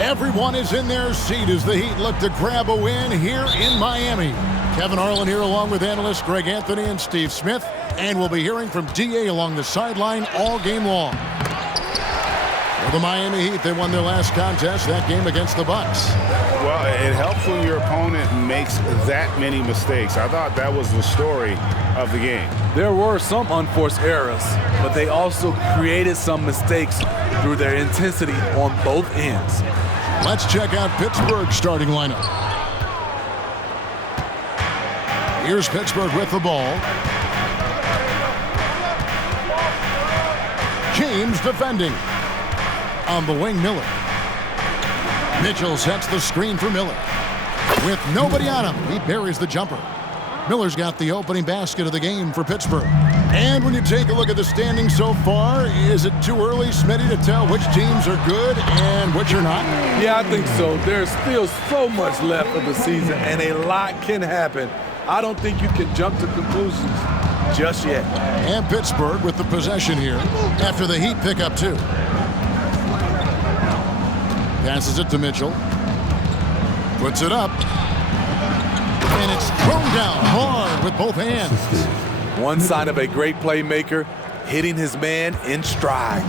Everyone is in their seat as the Heat look to grab a win here in Miami. Kevin Harlan here along with analysts Greg Anthony and Steve Smith. And we'll be hearing from D.A. along the sideline all game long. For the Miami Heat, they won their last contest, that game against the Bucks. Well, it helps when your opponent makes that many mistakes. I thought that was the story of the game. There were some unforced errors, but they also created some mistakes through their intensity on both ends. Let's check out Pittsburgh's starting lineup. Here's Pittsburgh with the ball. James defending. On the wing, Miller. Mitchell sets the screen for Miller. With nobody on him, he buries the jumper. Miller's got the opening basket of the game for Pittsburgh. And when you take a look at the standings so far, is it too early, Smitty, to tell which teams are good and which are not? Yeah, I think so. There's still so much left of the season, and a lot can happen. I don't think you can jump to conclusions just yet. And Pittsburgh with the possession here after the Heat pick up two. Passes it to Mitchell. Puts it up. And it's thrown down hard with both hands. One sign of a great playmaker, hitting his man in stride.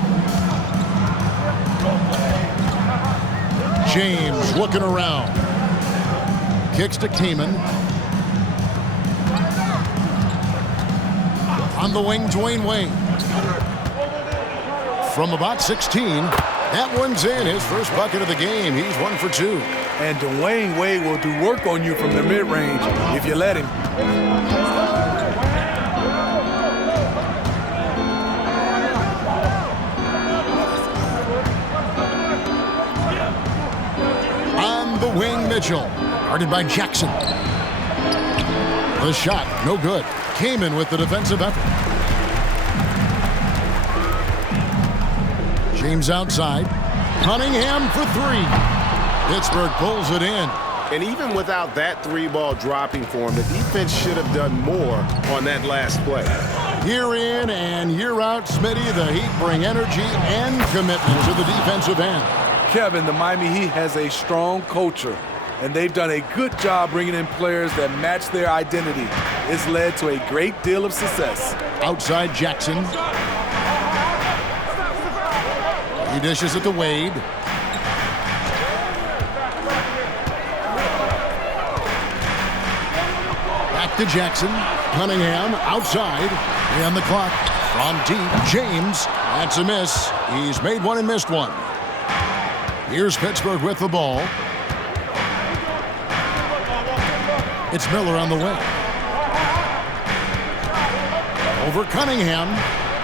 James looking around. Kicks to Kaman. On the wing, Dwyane Wade. From about 16, that one's in. His first bucket of the game. He's 1 for 2. And Dwyane Wade will do work on you from the mid-range if you let him. On the wing, Mitchell. Guarded by Jackson. The shot, no good. Kaman with the defensive effort. James outside. Cunningham for three. Pittsburgh pulls it in. And even without that three-ball dropping for him, the defense should have done more on that last play. Year in and year out, Smitty, the Heat bring energy and commitment to the defensive end. Kevin, the Miami Heat has a strong culture, and they've done a good job bringing in players that match their identity. It's led to a great deal of success. Outside Jackson. He dishes it to Wade. Back to Jackson. Cunningham outside. And the clock from deep. James. That's a miss. He's made one and missed one. Here's Pittsburgh with the ball. It's Miller on the wing. Over Cunningham.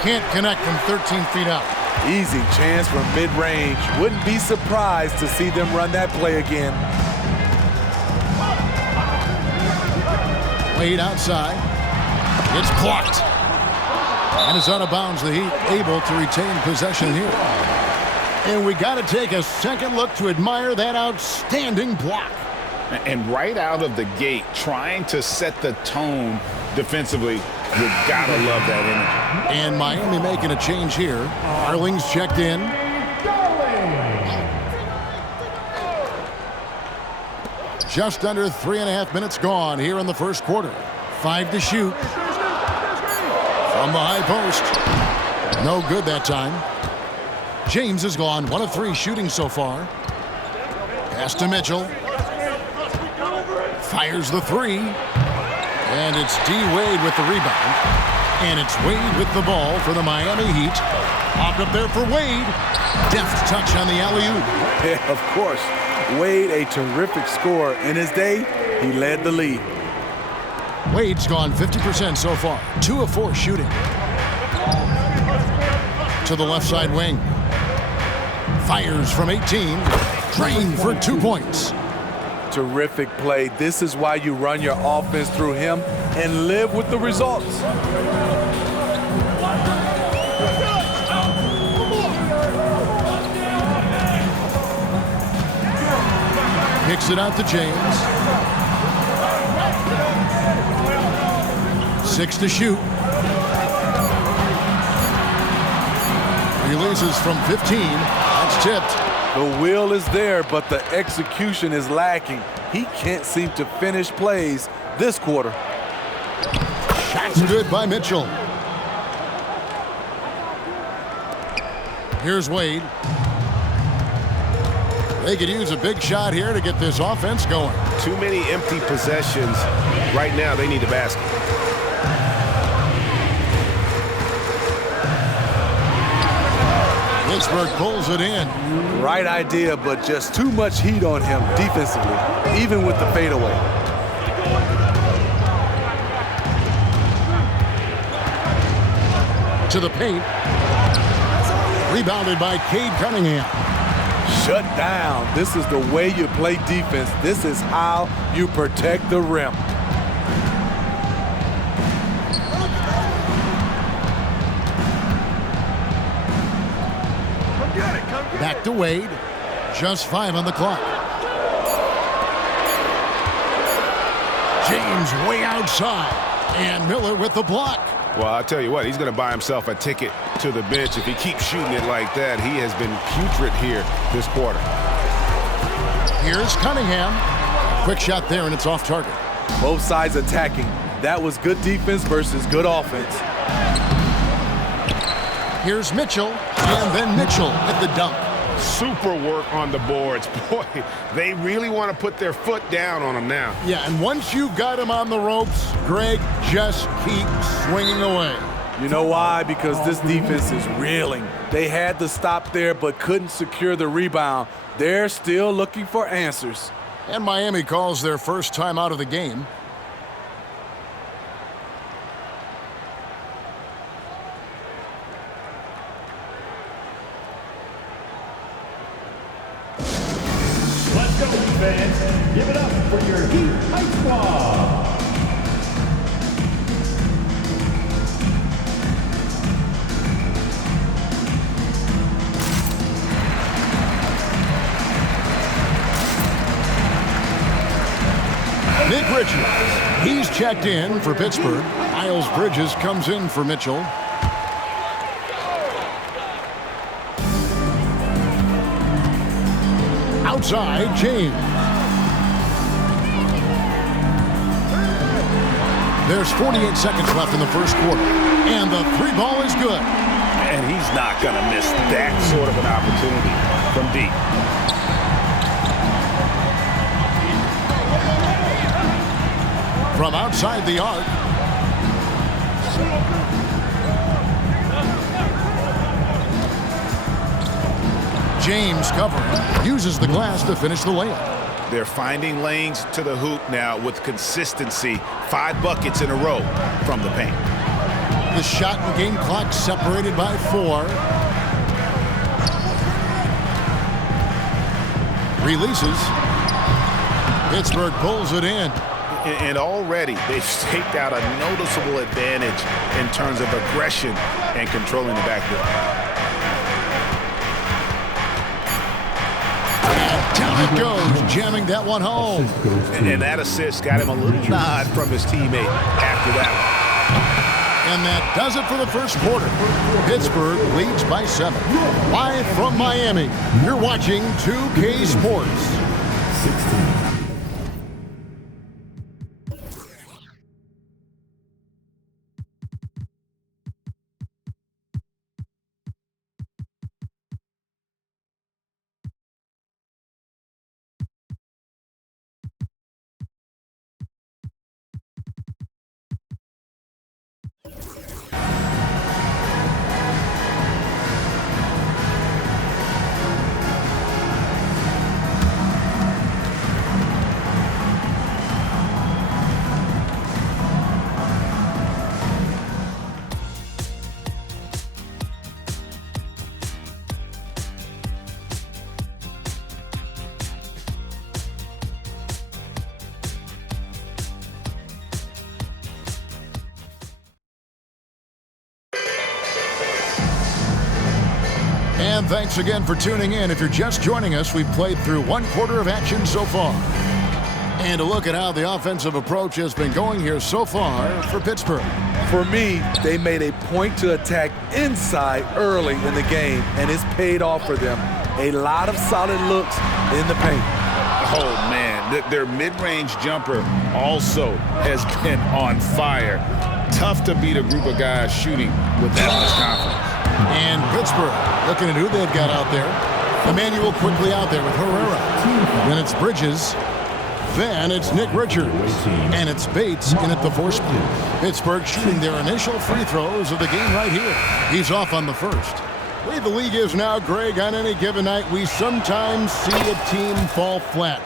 Can't connect from 13 feet out. Easy chance from mid-range. Wouldn't be surprised to see them run that play again. Wade outside. It's blocked. And it's out of bounds. The Heat able to retain possession here. And we got to take a second look to admire that outstanding block. And right out of the gate, trying to set the tone defensively, you gotta love that energy. And Miami making a change here. Arling's checked in. Just under 3.5 minutes gone here in the first quarter. 5 to shoot. From the high post. No good that time. James has gone 1 of 3 shooting so far. Pass to Mitchell. Fires the three. And it's D. Wade with the rebound. And it's Wade with the ball for the Miami Heat. Popped up there for Wade. Deft touch on the alley-oop. Yeah, of course. Wade, a terrific scorer. In his day, he led the league. Wade's gone 50% so far. 2 of 4 shooting. To the left side wing. Fires from 18. Drained for 2 points. Terrific play. This is why you run your offense through him and live with the results. Kicks it out to James. 6 to shoot. Releases from 15. That's tipped. The will is there, but the execution is lacking. He can't seem to finish plays this quarter. Shot's good by Mitchell. Here's Wade. They could use a big shot here to get this offense going. Too many empty possessions. Right now, they need a basket. Pittsburgh pulls it in. Right idea, but just too much heat on him defensively, even with the fadeaway. To the paint. Rebounded by Cade Cunningham. Shut down. This is the way you play defense. This is how you protect the rim. Back to Wade. Just 5 on the clock. James way outside. And Miller with the block. Well, I'll tell you what, he's going to buy himself a ticket to the bench. If he keeps shooting it like that, he has been putrid here this quarter. Here's Cunningham. Quick shot there, and it's off target. Both sides attacking. That was good defense versus good offense. Here's Mitchell, and then Mitchell at the dunk. Super work on the boards. Boy, they really want to put their foot down on him now. Yeah, and once you've got him on the ropes, Greg, just keep swinging away. You know why? Because this defense is reeling. They had to stop there but couldn't secure the rebound. They're still looking for answers. And Miami calls their first time out of the game. Let's go, fans. Give it up for your Heat High Squad. Nick Richards, he's checked in for Pittsburgh. Miles Bridges comes in for Mitchell. Outside, James. There's 48 seconds left in the first quarter, and the three ball is good. And he's not going to miss that sort of an opportunity from deep. From outside the arc. James covering, uses the glass to finish the layup. They're finding lanes to the hoop now with consistency. 5 buckets in a row from the paint. The shot and game clock separated by 4. Releases. Pittsburgh pulls it in. And already they've staked out a noticeable advantage in terms of aggression and controlling the backcourt. And down it goes, jamming that one home. And that assist got him a little nod from his teammate after that one. And that does it for the first quarter. Pittsburgh leads by 7. Live from Miami, you're watching 2K Sports. 16. And thanks again for tuning in. If you're just joining us, we've played through 1 quarter of action so far. And a look at how the offensive approach has been going here so far for Pittsburgh. For me, they made a point to attack inside early in the game, and it's paid off for them. A lot of solid looks in the paint. Oh, man, their mid-range jumper also has been on fire. Tough to beat a group of guys shooting with that much confidence. And Pittsburgh looking at who they've got out there. Emmanuel quickly out there with Herrera. Then it's Bridges. Then it's Nick Richards. And it's Bates in at the four spot. Pittsburgh shooting their initial free throws of the game right here. He's off on the first. The way the league is now, Greg, on any given night, we sometimes see a team fall flat.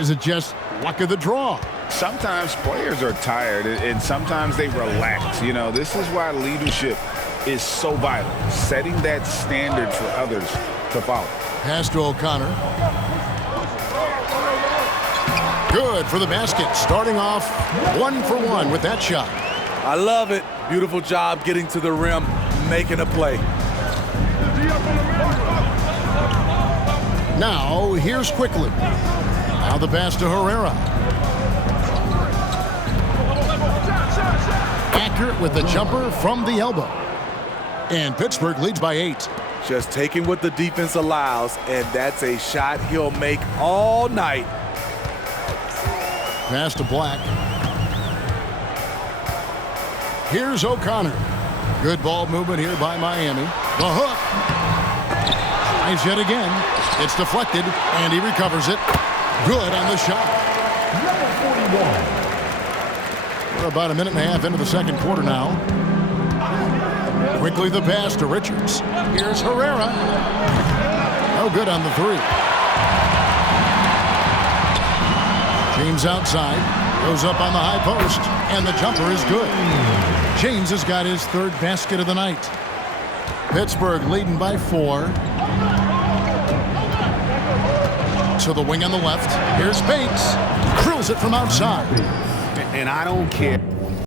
Is it just luck of the draw? Sometimes players are tired, and sometimes they relax. You know, this is why leadership is so vital, setting that standard for others to follow. Pass to O'Connor. Good for the basket, starting off 1 for 1 with that shot. I love it. Beautiful job getting to the rim, making a play. Now, here's Quickly. Now the pass to Herrera. Accurate with the jumper from the elbow. And Pittsburgh leads by 8. Just taking what the defense allows, and that's a shot he'll make all night. Pass to Black. Here's O'Connor. Good ball movement here by Miami. The hook. Tries yet again. It's deflected, and he recovers it. Good on the shot. Number 41. We're about a minute and a half into the second quarter now. Quickly the pass to Richards. Here's Herrera. No good on the three. James outside. Goes up on the high post. And the jumper is good. James has got his third basket of the night. Pittsburgh leading by 4. To the wing on the left. Here's Bates. Drills it from outside. And I don't care